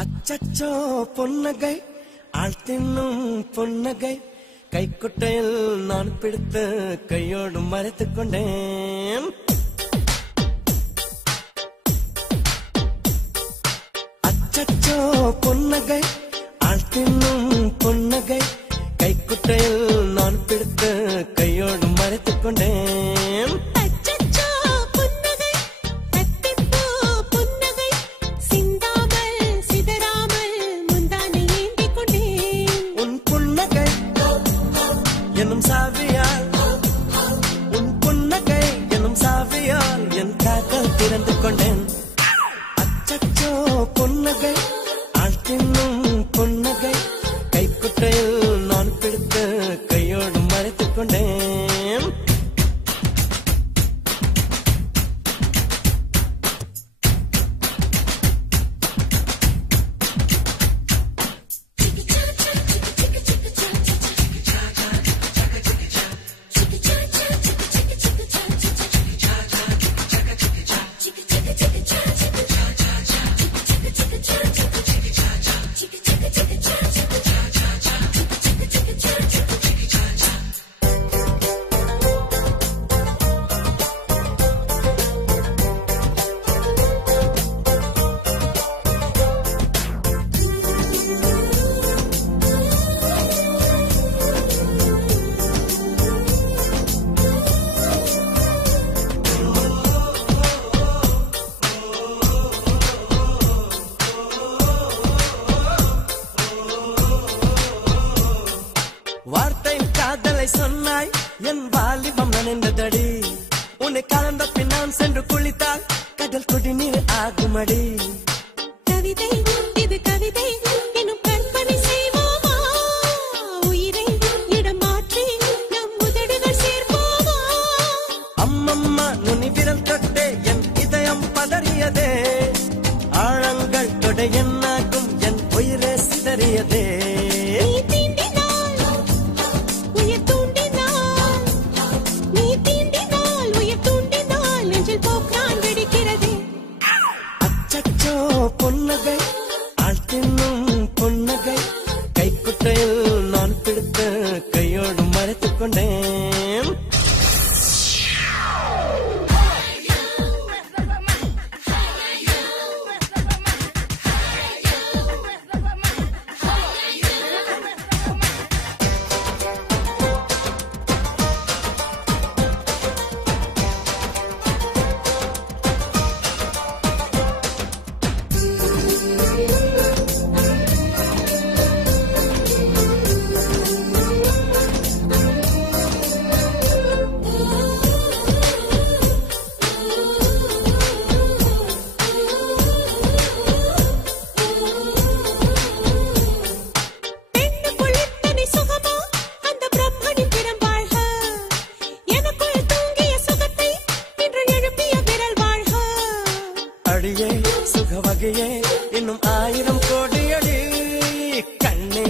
அச்சச்சோ பொன்னகை ஆழ்த்தின்னும் பொன்னகை கைக்குட்டையில் நான் பிடித்து கையோடு மறைத்துக் கொண்டேன். அச்சச்சோ பொன்னகை ஆழ்த்தின்னும் பொன்னகை கைக்குட்டையில் நான் பிடித்து கையோடு மறைத்துக் கொண்டேன். எனும் சாவியால் உன் புன்னகை எனும் சாவியால் என் காதல் திறந்து கொண்டேன். அச்சச்சோ பொன்னகை ஆழ்த்தின்னும் பொன்னகை கைக்குட்டையில் நான் பிடித்து கையோடு மறைத்துக் கொண்டேன். வார்த்தையில் காதலை சொன்னாய் என் வாலிபம் நனைந்ததடி. உன்னை கலந்த பின் நான் சென்று குளித்தால் கடல் குடிநீர் ஆகுமடி. கவிதை இது கவிதை எனும் கற்பனை செய்வோமா, உயிரை இடம் மாற்றி நம் உதடுகள் சேர்ப்போமா. அம்மம்மா நுனி விரல் தொட்டே என் இதயம் பதறியதே, ஆழங்கள் தொட என்னாகும் என் உயிரே சிதறியதே. பொன்னகை ஆழ்த்தின்னும் பொன்னகை கைக்குட்டையில் நான் பிடித்து கையோடு மறைத்துக் கொண்டேன். அடியே சுக வகையே இன்னும் 1000 கோடி அடி கண்ணே